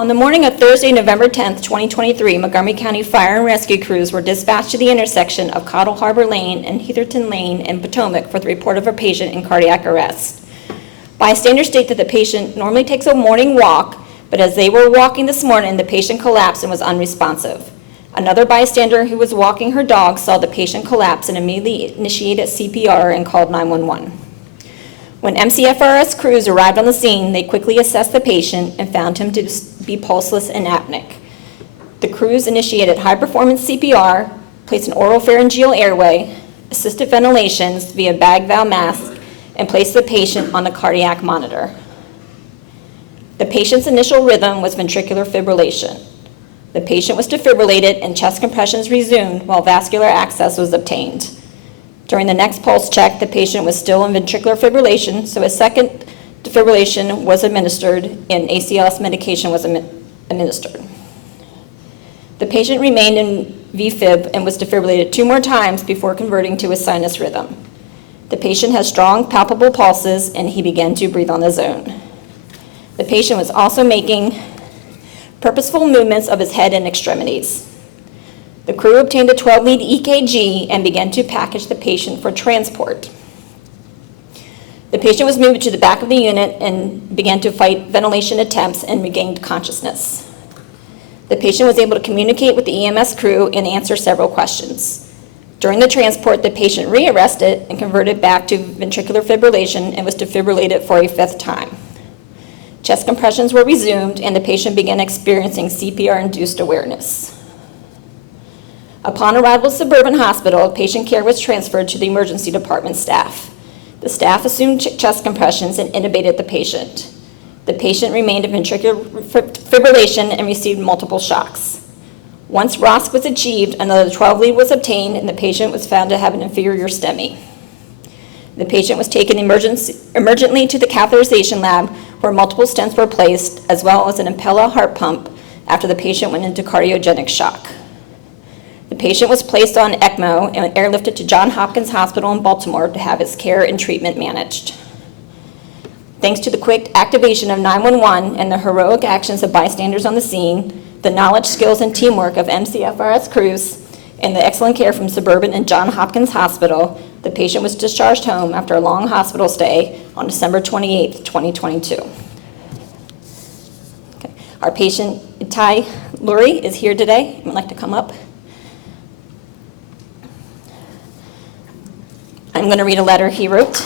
On the morning of Thursday, November 10th, 2023, Montgomery County Fire and Rescue crews were dispatched to the intersection of Cottle Harbor Lane and Heatherton Lane in Potomac for the report of a patient in cardiac arrest. Bystanders state that the patient normally takes a morning walk, but as they were walking this morning, the patient collapsed and was unresponsive. Another bystander who was walking her dog saw the patient collapse and immediately initiated CPR and called 911. When MCFRS crews arrived on the scene, they quickly assessed the patient and found him to be pulseless and apneic. The crews initiated high-performance CPR, placed an oropharyngeal airway, assisted ventilations via bag valve mask, and placed the patient on the cardiac monitor. The patient's initial rhythm was ventricular fibrillation. The patient was defibrillated and chest compressions resumed while vascular access was obtained. During the next pulse check, the patient was still in ventricular fibrillation, so a second defibrillation was administered and ACLS medication was administered. The patient remained in VFib and was defibrillated 2 more times before converting to a sinus rhythm. The patient has strong, palpable pulses, and he began to breathe on his own. The patient was also making purposeful movements of his head and extremities. The crew obtained a 12-lead EKG and began to package the patient for transport. The patient was moved to the back of the unit and began to fight ventilation attempts and regained consciousness. The patient was able to communicate with the EMS crew and answer several questions. During the transport, the patient rearrested and converted back to ventricular fibrillation and was defibrillated for a 5th time. Chest compressions were resumed and the patient began experiencing CPR-induced awareness. Upon arrival at Suburban Hospital, patient care was transferred to the emergency department staff. The staff assumed chest compressions and intubated the patient. The patient remained in ventricular fibrillation and received multiple shocks. Once ROSC was achieved, another 12 lead was obtained and the patient was found to have an inferior STEMI. The patient was taken emergently to the catheterization lab where multiple stents were placed as well as an Impella heart pump after the patient went into cardiogenic shock. The patient was placed on ECMO and airlifted to Johns Hopkins Hospital in Baltimore to have his care and treatment managed. Thanks to the quick activation of 911 and the heroic actions of bystanders on the scene, the knowledge, skills, and teamwork of MCFRS crews, and the excellent care from Suburban and Johns Hopkins Hospital, the patient was discharged home after a long hospital stay on December 28, 2022. Okay. Our patient, Itai Lurie, is here today. Would like to come up. I'm going to read a letter he wrote.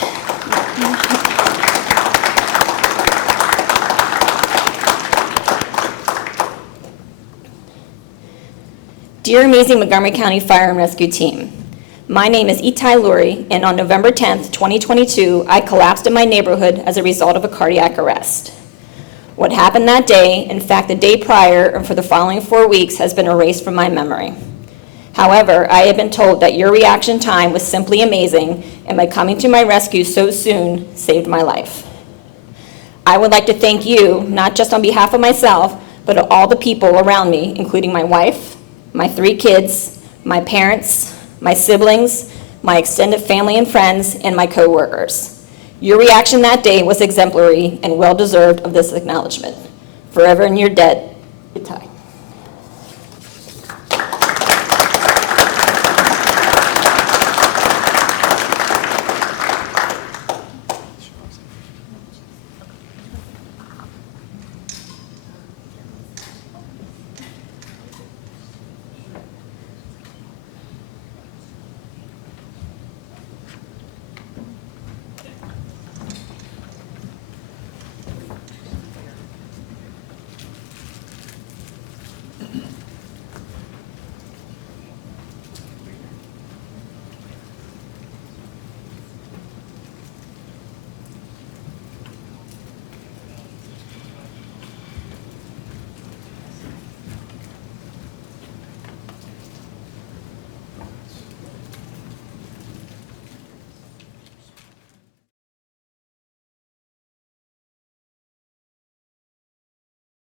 Dear amazing Montgomery County Fire and Rescue Team, my name is Itai Lurie, and on November 10th, 2022, I collapsed in my neighborhood as a result of a cardiac arrest. What happened that day, in fact the day prior and for the following 4 weeks, has been erased from my memory. However, I have been told that your reaction time was simply amazing, and by coming to my rescue so soon saved my life. I would like to thank you, not just on behalf of myself, but of all the people around me, including my wife, my 3 kids, my parents, my siblings, my extended family and friends, and my co-workers. Your reaction that day was exemplary and well-deserved of this acknowledgement. Forever in your debt, Itai.